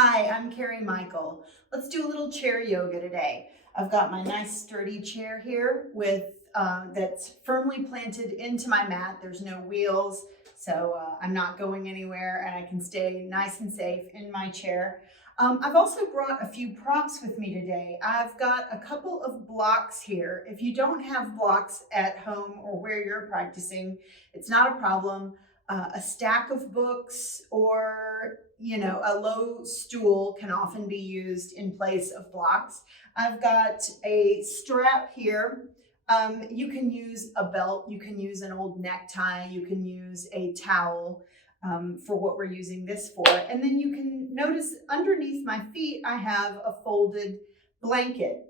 Hi, I'm Carrie Michael. Let's do a little chair yoga today. I've got my nice sturdy chair here with that's firmly planted into my mat. There's no wheels, so I'm not going anywhere and I can stay nice and safe in my chair. I've also brought a few props with me today. I've got a couple of blocks here. If you don't have blocks at home or where you're practicing, it's not a problem. A stack of books or a low stool can often be used in place of blocks. I've got a strap here. You can use a belt, you can use an old necktie, you can use a towel for what we're using this for. And then you can notice underneath my feet I have a folded blanket.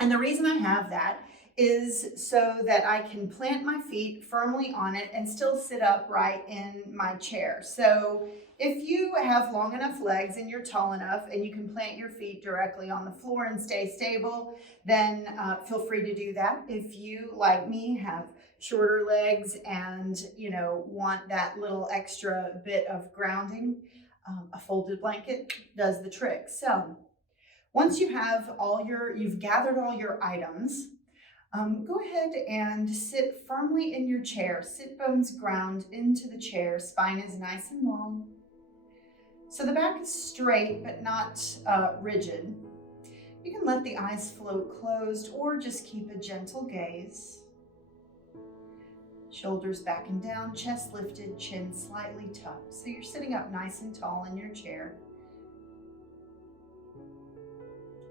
And the reason I have that is so that I can plant my feet firmly on it and still sit upright in my chair. So if you have long enough legs and you're tall enough and you can plant your feet directly on the floor and stay stable, then feel free to do that. If you, like me, have shorter legs and want that little extra bit of grounding, a folded blanket does the trick. So once you've gathered all your items, go ahead and sit firmly in your chair. Sit bones ground into the chair. Spine is nice and long. So the back is straight but not rigid. You can let the eyes float closed or just keep a gentle gaze. Shoulders back and down, chest lifted, chin slightly tucked. So you're sitting up nice and tall in your chair.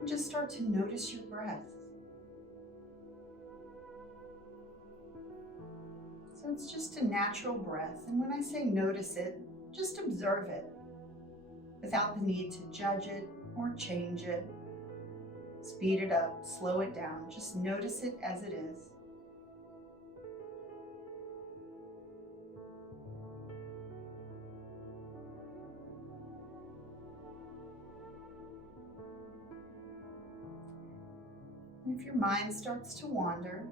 Just start to notice your breath. So it's just a natural breath. And when I say notice it, just observe it without the need to judge it or change it. Speed it up, slow it down. Just notice it as it is. And if your mind starts to wander,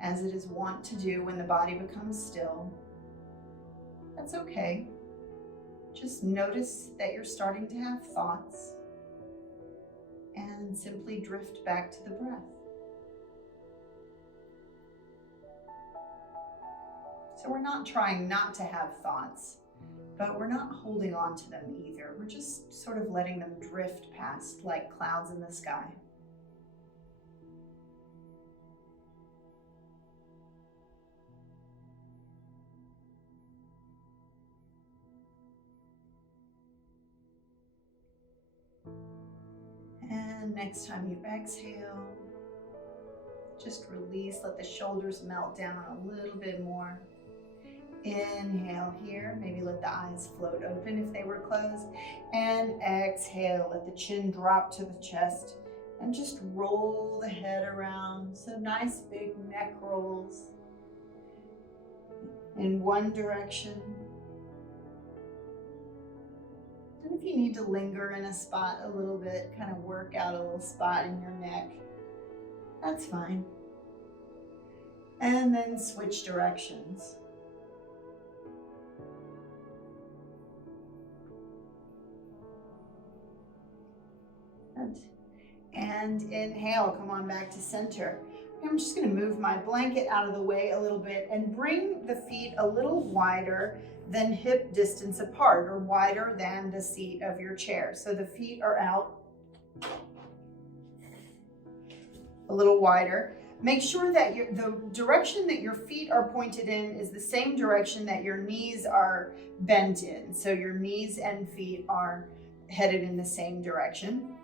as it is wont to do when the body becomes still, that's okay. Just notice that you're starting to have thoughts and simply drift back to the breath. So we're not trying not to have thoughts, but we're not holding on to them either. We're just sort of letting them drift past like clouds in the sky. And next time you exhale, just release, let the shoulders melt down a little bit more. Inhale here, maybe let the eyes float open if they were closed. And exhale, let the chin drop to the chest and just roll the head around. So nice big neck rolls in one direction. And if you need to linger in a spot a little bit, kind of work out a little spot in your neck, that's fine. And then switch directions. And inhale, come on back to center. I'm just going to move my blanket out of the way a little bit and bring the feet a little wider than hip distance apart, or wider than the seat of your chair. So the feet are out a little wider. Make sure that the direction that your feet are pointed in is the same direction that your knees are bent in. So your knees and feet are headed in the same direction.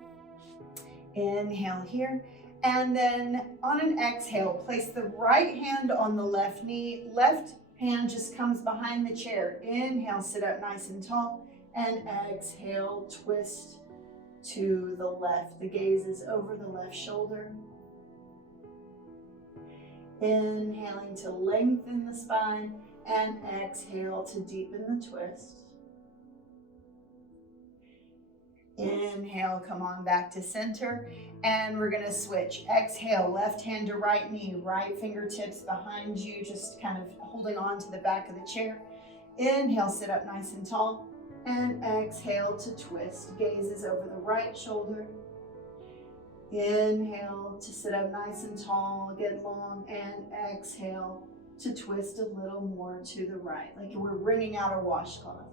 Inhale here. And then on an exhale, place the right hand on the left knee. Left hand just comes behind the chair. Inhale, sit up nice and tall. And exhale, twist to the left. The gaze is over the left shoulder. Inhaling to lengthen the spine. And exhale to deepen the twist. Inhale, come on back to center, and we're gonna switch. Exhale, left hand to right knee, right fingertips behind you, just kind of holding on to the back of the chair. Inhale, sit up nice and tall. And exhale to twist. Gaze is over the right shoulder. Inhale to sit up nice and tall, get long, and exhale to twist a little more to the right, like we're wringing out a washcloth.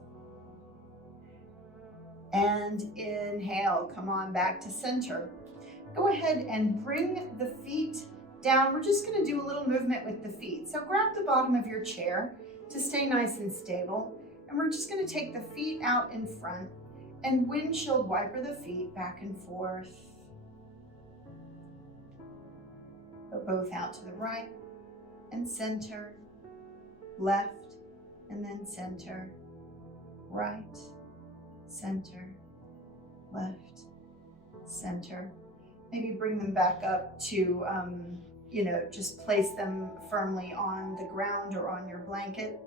And inhale, come on back to center. Go ahead and bring the feet down. We're just going to do a little movement with the feet. So grab the bottom of your chair to stay nice and stable. And we're just going to take the feet out in front and windshield wiper the feet back and forth. Go both out to the right and center, left, and then center, right, center, left, center. Maybe bring them back up to, just place them firmly on the ground or on your blanket.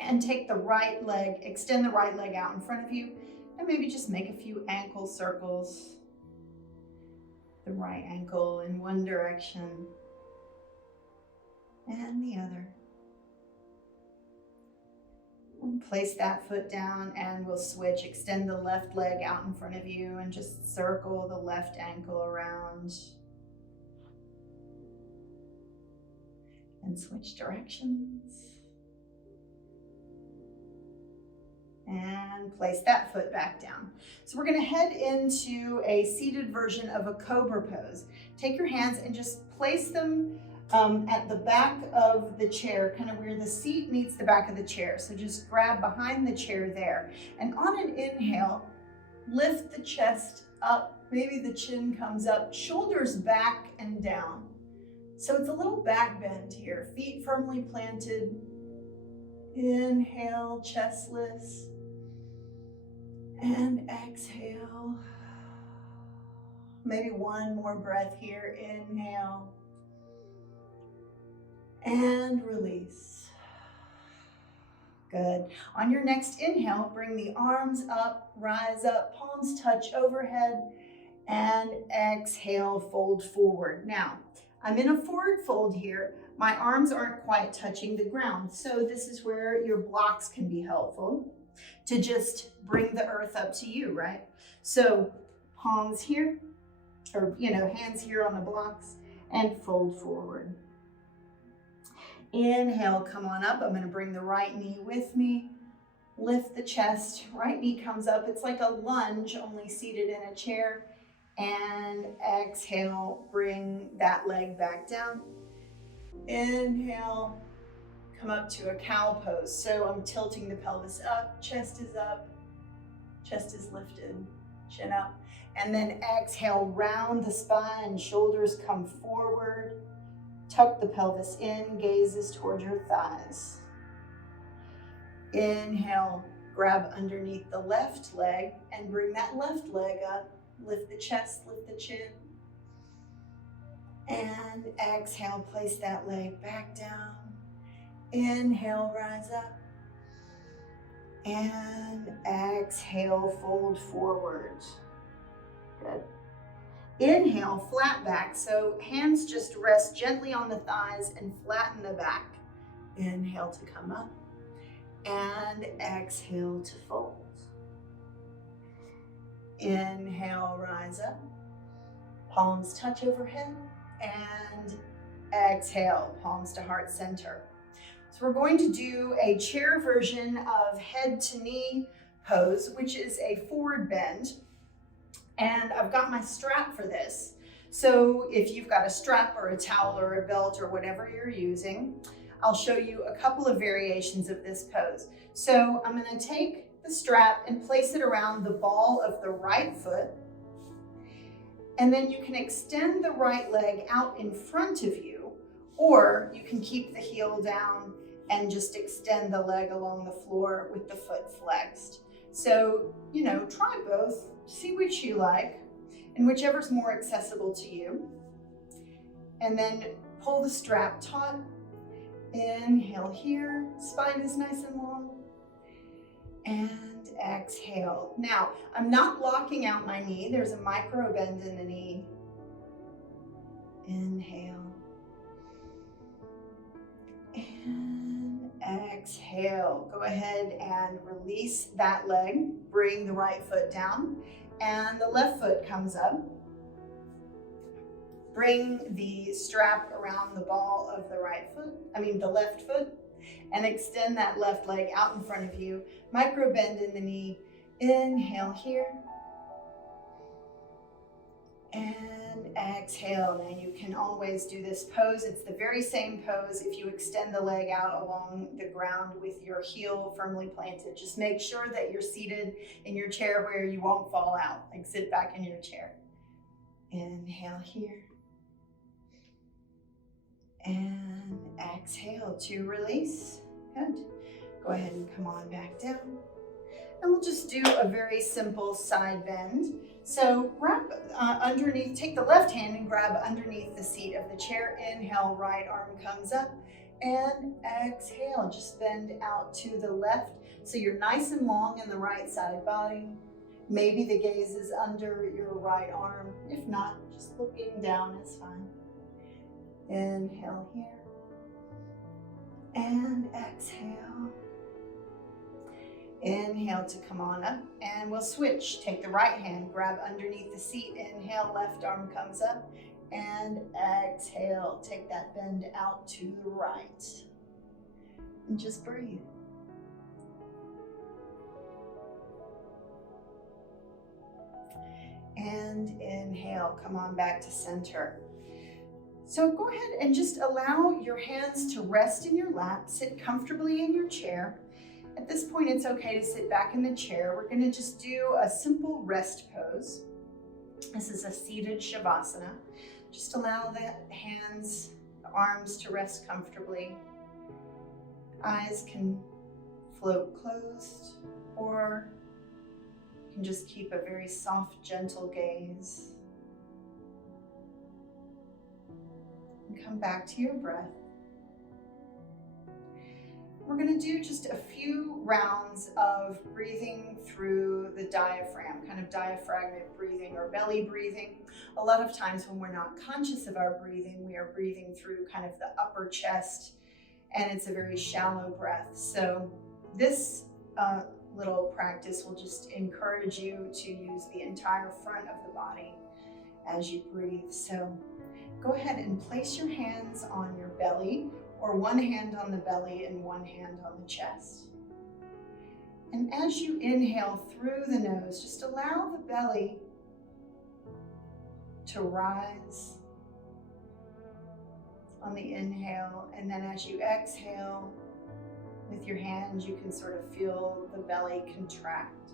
And take the right leg, extend the right leg out in front of you, and maybe just make a few ankle circles. The right ankle in one direction and the other. We'll place that foot down and we'll switch. Extend the left leg out in front of you and just circle the left ankle around. And switch directions. And place that foot back down. So we're going to head into a seated version of a Cobra pose. Take your hands and just place them at the back of the chair, kind of where the seat meets the back of the chair. So just grab behind the chair there. And on an inhale, lift the chest up. Maybe the chin comes up, shoulders back and down. So it's a little back bend here. Feet firmly planted. Inhale, chestless. And exhale. Maybe one more breath here. Inhale. And release. Good. On your next inhale, bring the arms up, rise up, palms touch overhead, and exhale, fold forward. Now, I'm in a forward fold here. My arms aren't quite touching the ground, so this is where your blocks can be helpful to just bring the earth up to you, right? So palms here, or hands here on the blocks, and fold forward. Inhale, come on up. I'm going to bring the right knee with me. Lift the chest. Right knee comes up. It's like a lunge, only seated in a chair. And exhale, bring that leg back down. Inhale, come up to a cow pose. So I'm tilting the pelvis up, chest is lifted, chin up. And then exhale, round the spine, shoulders come forward. Tuck the pelvis in, gazes toward your thighs. Inhale, grab underneath the left leg and bring that left leg up. Lift the chest, lift the chin. And exhale, place that leg back down. Inhale, rise up. And exhale, fold forward. Good. Inhale, flat back. So hands just rest gently on the thighs and flatten the back. Inhale to come up. And exhale to fold. Inhale, rise up. Palms touch overhead. And exhale, palms to heart center. So we're going to do a chair version of head to knee pose, which is a forward bend. And I've got my strap for this. So if you've got a strap or a towel or a belt or whatever you're using, I'll show you a couple of variations of this pose. So I'm going to take the strap and place it around the ball of the right foot. And then you can extend the right leg out in front of you, or you can keep the heel down and just extend the leg along the floor with the foot flexed. So, try both, see which you like, and whichever's more accessible to you. And then pull the strap taut. Inhale here, spine is nice and long. And exhale. Now, I'm not locking out my knee. There's a micro bend in the knee. Inhale. And Exhale. Go ahead and release that leg. Bring the right foot down and the left foot comes up. Bring the strap around the ball of the left foot, and extend that left leg out in front of you. Micro bend in the knee. Inhale here. And exhale. Now you can always do this pose. It's the very same pose if you extend the leg out along the ground with your heel firmly planted. Just make sure that you're seated in your chair where you won't fall out. Like sit back in your chair. Inhale here. And exhale to release. Good. Go ahead and come on back down. And we'll just do a very simple side bend. So grab underneath, take the left hand and grab underneath the seat of the chair. Inhale, right arm comes up. And exhale, just bend out to the left. So you're nice and long in the right side body. Maybe the gaze is under your right arm. If not, just looking down is fine. Inhale here. And exhale. Inhale to come on up, and we'll switch. Take the right hand, grab underneath the seat. Inhale, left arm comes up, and exhale. Take that bend out to the right. And just breathe. And inhale, come on back to center. So go ahead and just allow your hands to rest in your lap. Sit comfortably in your chair. At this point, it's okay to sit back in the chair. We're going to just do a simple rest pose. This is a seated Shavasana. Just allow the hands, the arms to rest comfortably. Eyes can float closed, or you can just keep a very soft, gentle gaze. And come back to your breath. We're going to do just a few rounds of breathing through the diaphragm, kind of diaphragmatic breathing or belly breathing. A lot of times when we're not conscious of our breathing, we are breathing through kind of the upper chest, and it's a very shallow breath. So this little practice will just encourage you to use the entire front of the body as you breathe. So go ahead and place your hands on your belly, or one hand on the belly and one hand on the chest. And as you inhale through the nose, just allow the belly to rise on the inhale. And then as you exhale with your hands, you can sort of feel the belly contract.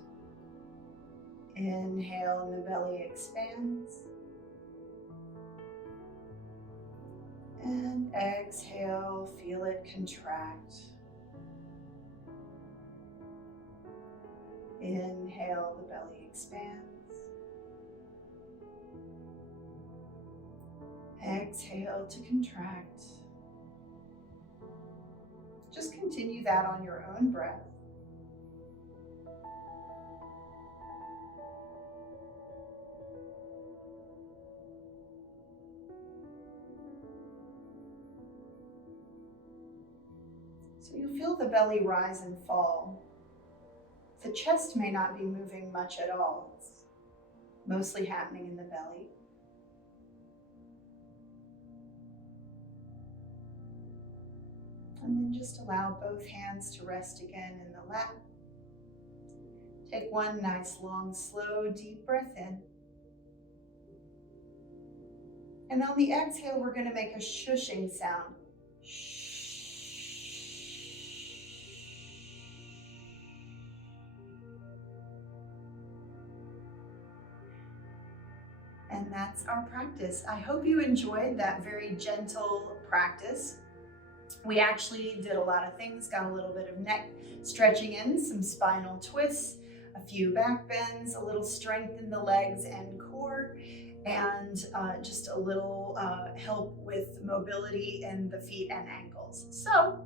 Inhale and the belly expands. And exhale, feel it contract. Inhale, the belly expands. Exhale to contract. Just continue that on your own breath. So you feel the belly rise and fall. The chest may not be moving much at all. It's mostly happening in the belly. And then just allow both hands to rest again in the lap. Take one nice, long, slow, deep breath in. And on the exhale, we're going to make a shushing sound. Shh. And that's our practice. I hope you enjoyed that very gentle practice. We actually did a lot of things, got a little bit of neck stretching in, some spinal twists, a few back bends, a little strength in the legs and core, and just a little help with mobility in the feet and ankles. So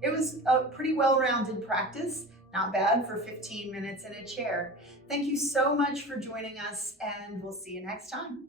it was a pretty well-rounded practice. Not bad for 15 minutes in a chair. Thank you so much for joining us, and we'll see you next time.